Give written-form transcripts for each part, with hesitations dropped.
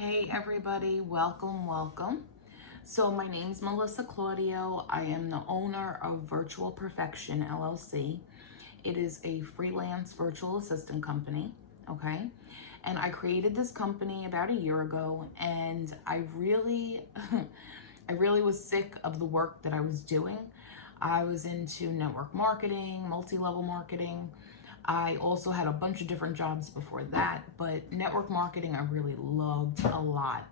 Hey everybody, welcome. So my name's Melissa Claudio. I am the owner of Virtual Perfection LLC. It is a freelance virtual assistant company, okay? And I created this company about a year ago, and I really I really was sick of the work that I was doing. I was into network marketing, multi-level marketing. I also had a bunch of different jobs before that, but network marketing I really loved a lot.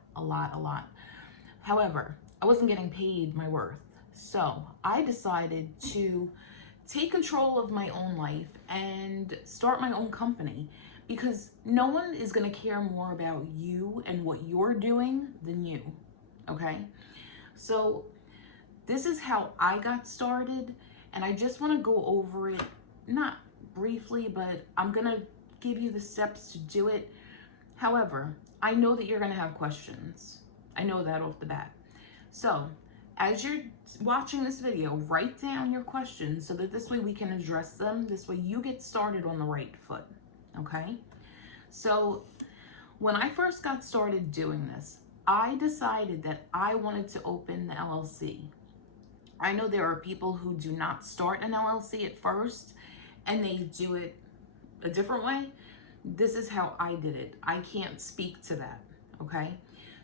However, I wasn't getting paid my worth. So I decided to take control of my own life and start my own company because no one is going to care more about you and what you're doing than you. Okay? So this is how I got started, and I just want to go over it, not briefly, but I'm going to give you the steps to do it. However, I know that you're going to have questions. I know that off the bat. So, as you're watching this video, write down your questions so that this way we can address them. This way you get started on the right foot, okay? So, when I first got started doing this, I decided that I wanted to open the LLC. I know there are people who do not start an LLC at first and they do it a different way. This is how I did it. I can't speak to that, okay?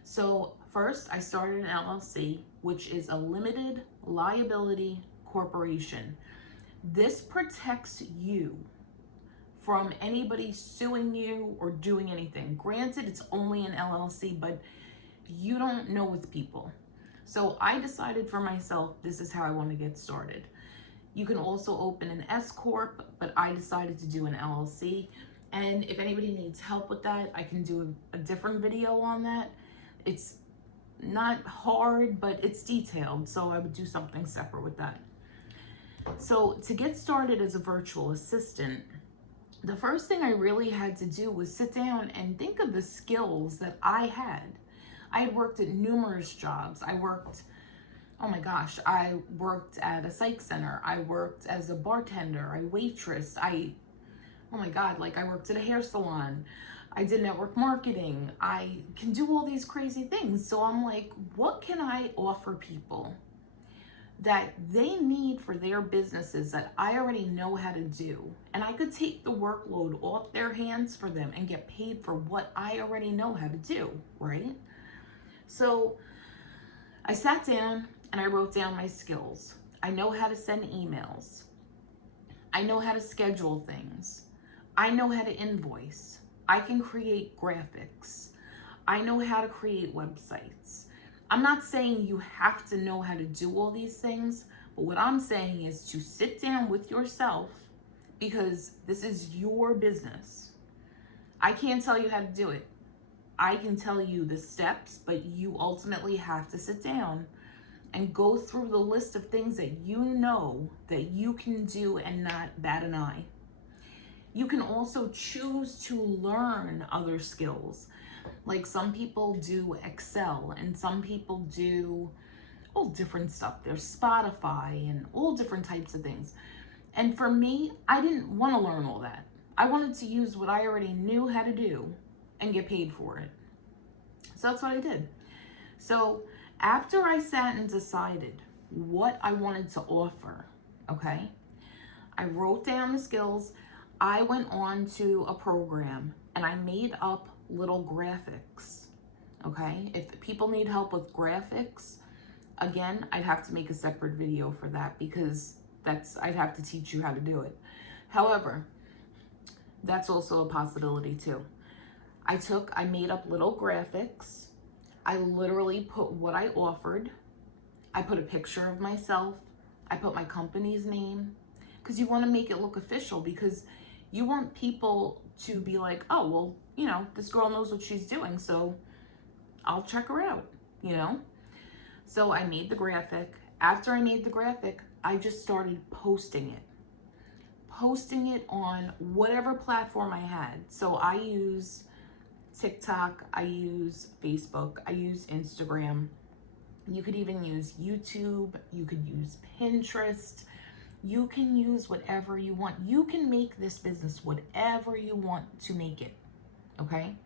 So first I started an LLC, which is a limited liability corporation. This protects you from anybody suing you or doing anything. Granted, it's only an LLC, but you don't know with people. So I decided for myself, this is how I want to get started. You can also open an S Corp, but I decided to do an LLC. And if anybody needs help with that, I can do a different video on that. It's not hard, but it's detailed, so I would do something separate with that. So to get started as a virtual assistant, the first thing I really had to do was sit down and think of the skills that I had. I had worked at numerous jobs. I worked at a psych center. I worked as a bartender, I waitress. I worked at a hair salon. I did network marketing. I can do all these crazy things. So I'm like, what can I offer people that they need for their businesses that I already know how to do? And I could take the workload off their hands for them and get paid for what I already know how to do, right? So I sat down and I wrote down my skills. I know how to send emails. I know how to schedule things. I know how to invoice. I can create graphics. I know how to create websites. I'm not saying you have to know how to do all these things, but what I'm saying is to sit down with yourself because this is your business. I can't tell you how to do it. I can tell you the steps, but you ultimately have to sit down and go through the list of things that you know that you can do and not bat an eye. You can also choose to learn other skills. Like some people do Excel and some people do all different stuff. There's Spotify and all different types of things. And for me, I didn't want to learn all that. I wanted to use what I already knew how to do and get paid for it. So that's what I did. So after I sat and decided what I wanted to offer, okay, I wrote down the skills. I went on to a program and I made up little graphics, okay? If people need help with graphics, again, I'd have to make a separate video for that because I'd have to teach you how to do it. However, that's also a possibility too. I made up little graphics. I literally put what I offered. I put a picture of myself. I put my company's name because you want to make it look official because you want people to be like, oh, well, you know, this girl knows what she's doing, so I'll check her out, you know? So I made the graphic. After I made the graphic, I just started posting it on whatever platform I had. So I use TikTok, I use Facebook, I use Instagram. You could even use YouTube, you could use Pinterest. You can use whatever you want. You can make this business whatever you want to make it, okay?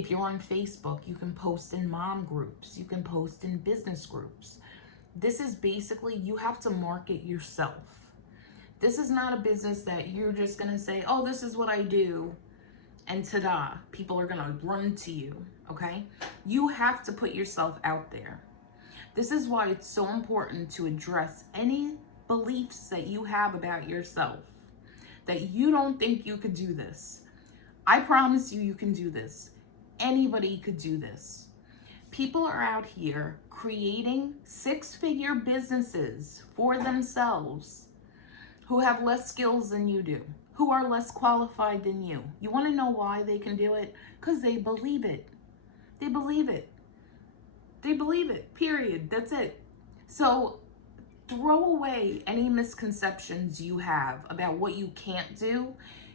If you're on Facebook, you can post in mom groups, you can post in business groups. This is basically, you have to market yourself. This is not a business that you're just gonna say, oh, this is what I do, and ta-da, people are gonna run to you, okay? You have to put yourself out there. This is why it's so important to address any beliefs that you have about yourself, that you don't think you could do this. I promise you, you can do this. Anybody could do this. People are out here creating six-figure businesses for themselves who have less skills than you do, who are less qualified than you. You want to know why they can do it? Because they believe it. They believe it. They believe it, period. That's it. So throw away any misconceptions you have about what you can't do.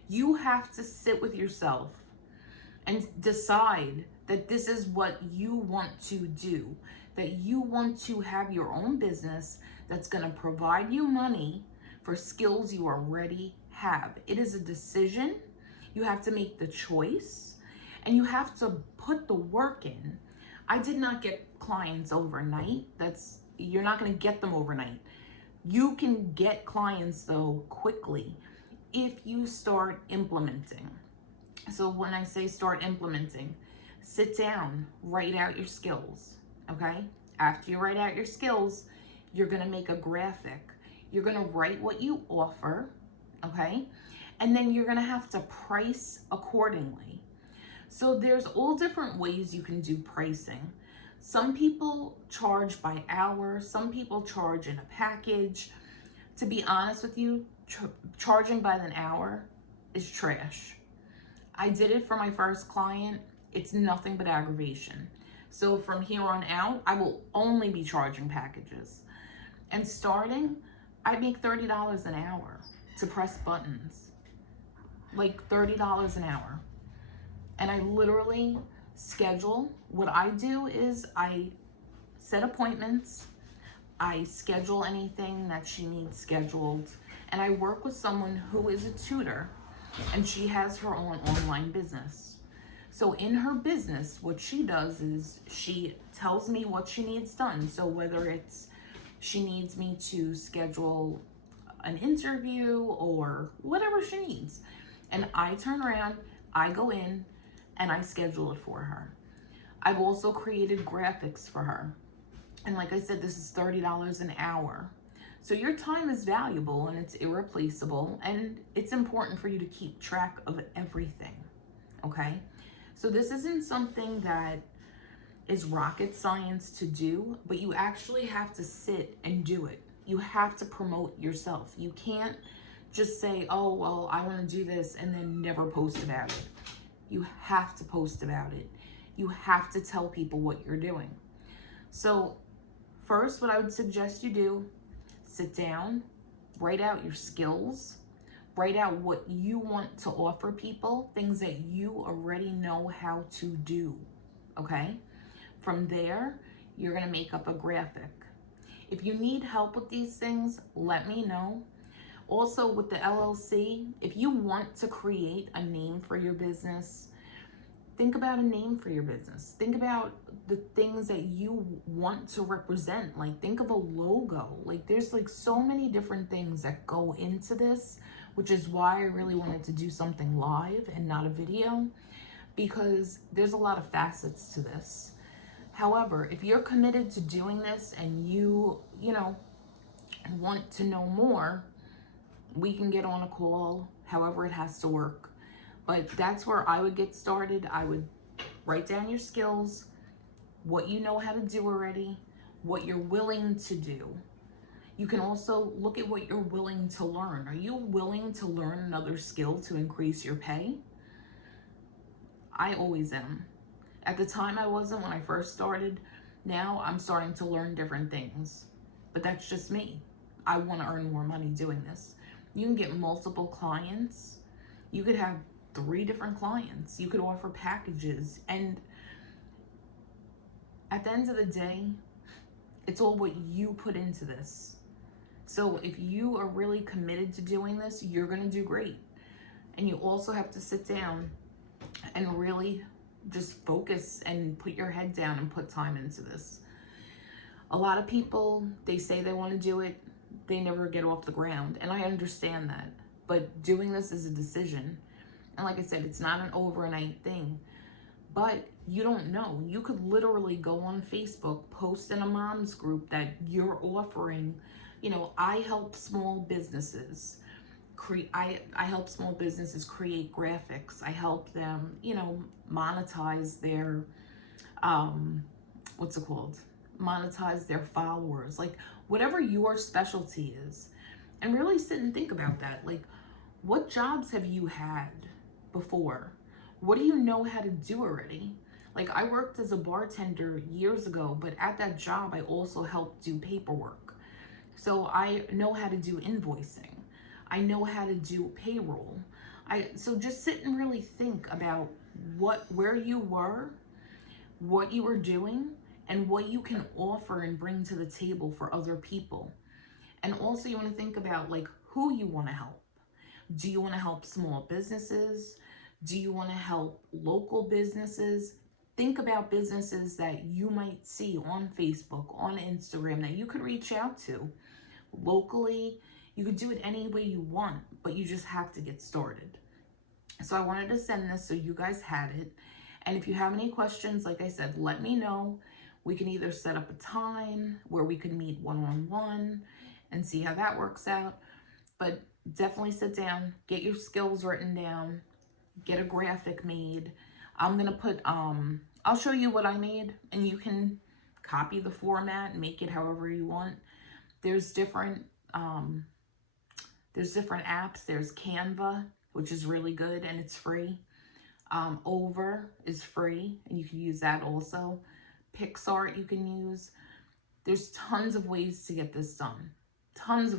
You have to sit with yourself and decide that this is what you want to do, that you want to have your own business that's going to provide you money for skills you already have. It is a decision. You have to make the choice, and you have to put the work in. I did not get clients overnight. You're not going to get them overnight. You can get clients though quickly if you start implementing. So when I say start implementing, sit down, write out your skills, okay? After you write out your skills, you're gonna make a graphic. You're gonna write what you offer, okay? And then you're gonna have to price accordingly. So there's all different ways you can do pricing. Some people charge by hour, some people charge in a package. To be honest with you, charging by the hour is trash. I did it for my first client. It's nothing but aggravation. So from here on out, I will only be charging packages. And starting, I make $30 an hour to press buttons. Like $30 an hour. And I literally schedule. What I do is I set appointments. I schedule anything that she needs scheduled. And I work with someone who is a tutor, and she has her own online business. So in her business, what she does is she tells me what she needs done. So whether it's she needs me to schedule an interview or whatever she needs, and I turn around, I go in, and I schedule it for her. I've also created graphics for her. And like I said, this is $30 an hour. So your time is valuable and it's irreplaceable, and it's important for you to keep track of everything, okay? So this isn't something that is rocket science to do, but you actually have to sit and do it. You have to promote yourself. You can't just say, oh, well, I want to do this and then never post about it. You have to post about it. You have to tell people what you're doing. So first, what I would suggest you do, sit down, write out your skills, write out what you want to offer people, things that you already know how to do, okay? From there, you're gonna make up a graphic. If you need help with these things, let me know. Also with the LLC, if you want to create a name for your business, think about a name for your business. Think about the things that you want to represent. Like, think of a logo. Like, there's like so many different things that go into this, which is why I really wanted to do something live and not a video, because there's a lot of facets to this. However, if you're committed to doing this and you want to know more, we can get on a call, however it has to work. But that's where I would get started. I would write down your skills, what you know how to do already, what you're willing to do. You can also look at what you're willing to learn. Are you willing to learn another skill to increase your pay? I always am. At the time I wasn't when I first started. Now I'm starting to learn different things. But that's just me. I want to earn more money doing this. You can get multiple clients. You could have 3 different clients. You could offer packages. And at the end of the day, it's all what you put into this. So if you are really committed to doing this, you're going to do great. And you also have to sit down and really just focus and put your head down and put time into this. A lot of people, they say they want to do it, they never get off the ground, and I understand that. But doing this is a decision. And like I said, it's not an overnight thing. But you don't know. You could literally go on Facebook, post in a mom's group that you're offering, I help small businesses. I help small businesses create graphics. I help them, monetize their, what's it called? Monetize their followers. Like, whatever your specialty is. And really sit and think about that. Like, what jobs have you had before? What do you know how to do already? Like, I worked as a bartender years ago, but at that job, I also helped do paperwork. So I know how to do invoicing. I know how to do payroll. So just sit and really think about where you were, what you were doing, and what you can offer and bring to the table for other people. And also you want to think about like who you want to help. Do you want to help small businesses? Do you want to help local businesses? Think about businesses that you might see on Facebook, on Instagram, that you could reach out to locally. You could do it any way you want, but you just have to get started. So I wanted to send this so you guys had it. And if you have any questions, like I said, let me know. We can either set up a time where we can meet one-on-one and see how that works out. But definitely sit down, get your skills written down, get a graphic made. I'm going to put, I'll show you what I made, and you can copy the format and make it however you want. There's different apps. There's Canva, which is really good and it's free. Over is free and you can use that also. PicsArt you can use. There's tons of ways to get this done. Tons of